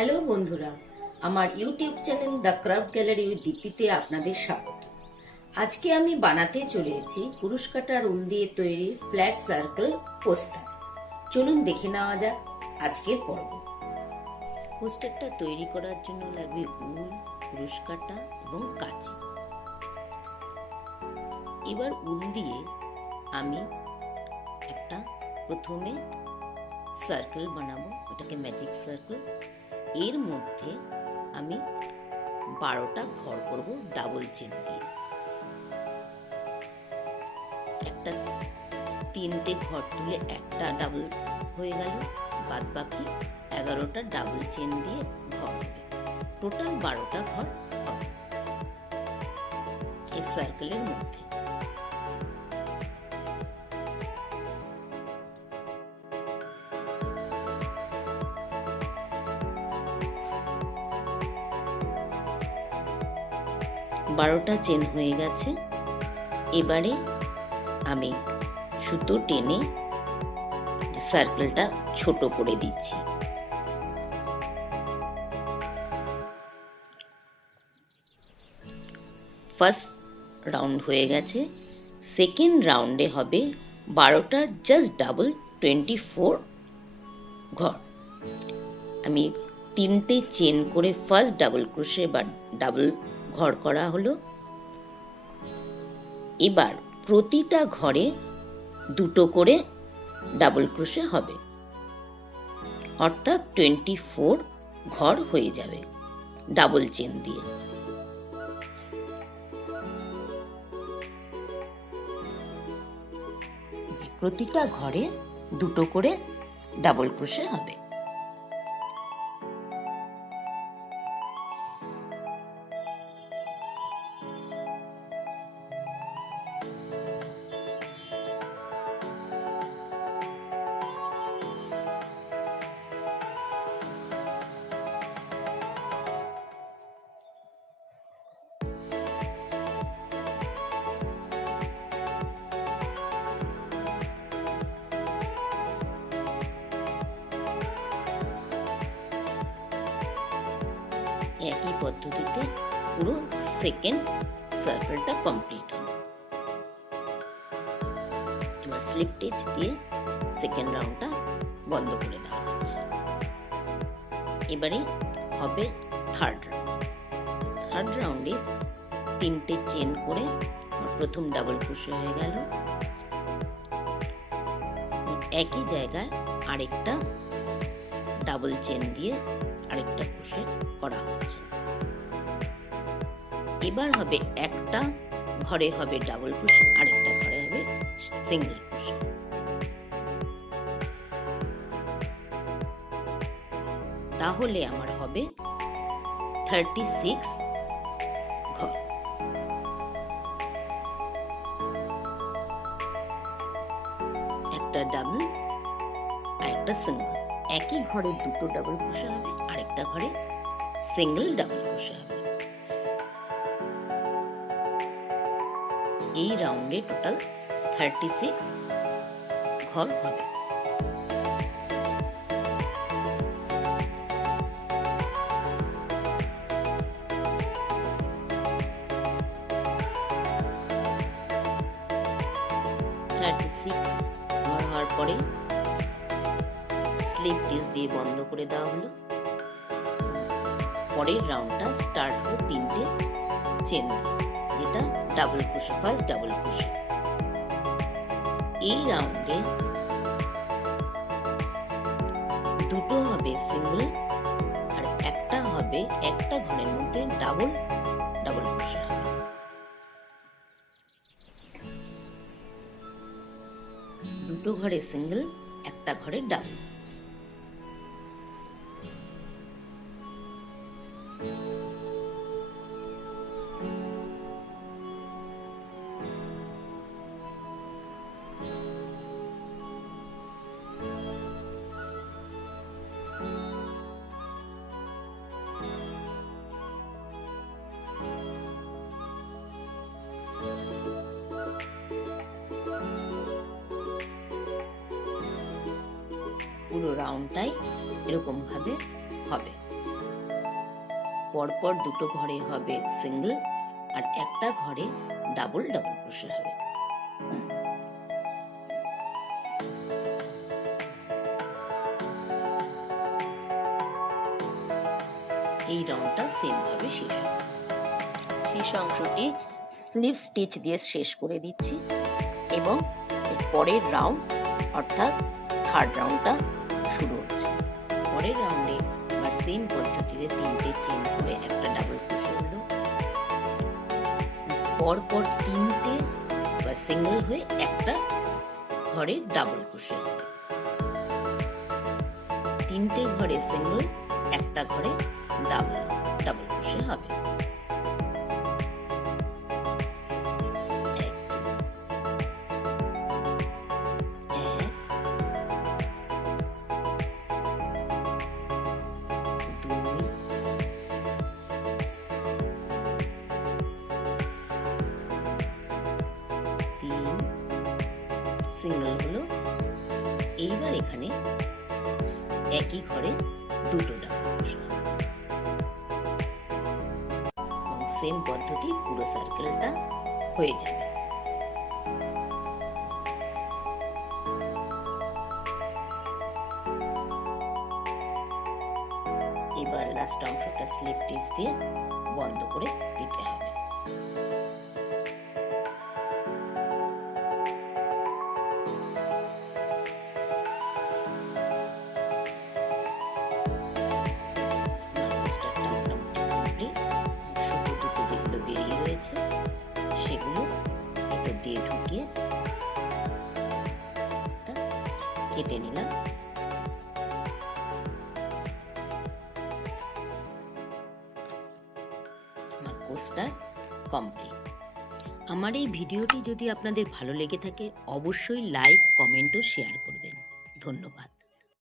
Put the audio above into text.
Hello বন্ধুরা, আমার YouTube channel the craft gallery with দীপ্তিতে আপনাদের স্বাগত। আজকে আমি বানাতে চলেছি কুরুশ কাটার উল দিয়ে তৈরি ফ্ল্যাট সার্কেল পোস্টার। চলুন দেখে নেওয়া যাক আজকের পর্ব। পোস্টারটা তৈরি করার জন্য লাগবে উল, কুরুশ কাটা এবং কাঁচি। এবার উল দিয়ে আমি একটা প্রথমে সার্কেল বানাবো, এটাকে ম্যাজিক সার্কেল। এর মধ্যে আমি 12টা ঘর করব ডাবল চেন দিয়ে। একটা 3টে ঘর তুলে একটা ডাবল হয়ে গেল, বাদ বাকি 11টা ডাবল চেন দিয়ে ঘর হবে। টোটাল 12টা ঘর হবে এই সার্কেলের মধ্যে। বারোটা চেন হয়ে গেছে। এবারে আমি সুতো টেনে সার্কেলটা ছোট করে দিচ্ছি। ফার্স্ট রাউন্ড হয়ে গেছে। সেকেন্ড রাউন্ডে হবে 12টা জাস্ট ডাবল 24 ঘর। আমি 3টে চেন করে ফার্স্ট ডাবল ক্রোশে বা ডাবল ঘর করা হলো। এবার প্রতিটা ঘরে 2টো করে ডাবল ক্রোশে হবে, অর্থাৎ 24 ঘর হয়ে যাবে ডাবল চেন দিয়ে। প্রতিটা ঘরে 2টো করে ডাবল ক্রোশে হবে। একই পদ্ধতিতে পুরো সেকেন্ড সার্কেলটা কমপ্লিট হবে। এবার স্লিপ স্টিচ দিয়ে সেকেন্ড রাউন্ডটা বন্ধ করে দেওয়া হচ্ছে। এবারে হবে থার্ড রাউন্ড। থার্ড রাউন্ডে 3টে চেন করে প্রথম ডাবল ক্রোশে হয়ে গেল। একই জায়গায় আরেকটা ডাবল চেন দিয়ে আরেকটা ক্রোশে করা হচ্ছে। এবার হবে একটা ঘরে হবে ডাবল ক্রোশে, আরেকটা ঘরে হবে সিঙ্গেল ক্রোশে। তাহলে আমার হবে 36 ঘর। একটা ডাবল আর একটা সিঙ্গেল। একই ঘরে 2টো ডাবল ক্রোশে হবে, আরেকটা ঘরে সিঙ্গেল ডাবল ক্রোশে হবে। এই রাউন্ডে টোটাল 36 ঘর হবে। ঘর হওয়ার পরে স্লিপ স্টিচ দিয়ে বন্ধ করে দেওয়া হলো। পরের রাউন্ডটা স্টার্ট হলো 3টে চেন দিয়ে, যেটা double crochet, first double crochet. এই রাউন্ডে 2টো হবে সিঙ্গেল আর একটা হবে একটা ঘরের মধ্যে ডাবল ডাবল ক্রোশে হবে। দুটো ঘরে সিঙ্গেল, একটা ঘরে ডাবল। পুরো রাউন্ডটাই এরকম ভাবে হবে। পরপর দুটো ঘরে হবে সিঙ্গেল আর একটা ঘরে ডাবল ডাবল ক্রোশে হবে। এই রাউন্ডটা সেম ভাবে শেষ হবে। শেষ অংশটি স্লিভ স্টিচ দিয়ে শেষ করে দিচ্ছি এবং পরের রাউন্ড অর্থাৎ থার্ড রাউন্ডটা শুরু হচ্ছে। পরের রাউন্ডে আবার সেম পদ্ধতিতে 3টে চেন করে একটা ডাবল ক্রোশে হলো, পরপর 3টে আবার সিঙ্গেল হয়ে একটা ঘরে ডাবল ক্রোশে হবে। 3টে ঘরে সিঙ্গেল, একটা ঘরে ডাবল ডাবল ক্রোশে হবে। সিঙ্গেল হলো। এইবার এখানে একই ঘরে দুটো ডাবল ক্রোশে এবং সেম পদ্ধতি পুরো সার্কেলটা হয়ে যাবে। এবার লাস্ট অংশটা স্লিপ স্টিচ দিয়ে বন্ধ করে দিতে হবে। সেগুলো ভিতর দিয়ে ঢুকিয়ে কেটে নিলাম। আমার কোস্টার কমপ্লিট। আমার এই ভিডিওটি যদি আপনাদের ভালো লেগে থাকে অবশ্যই লাইক, কমেন্ট ও শেয়ার করবেন। ধন্যবাদ।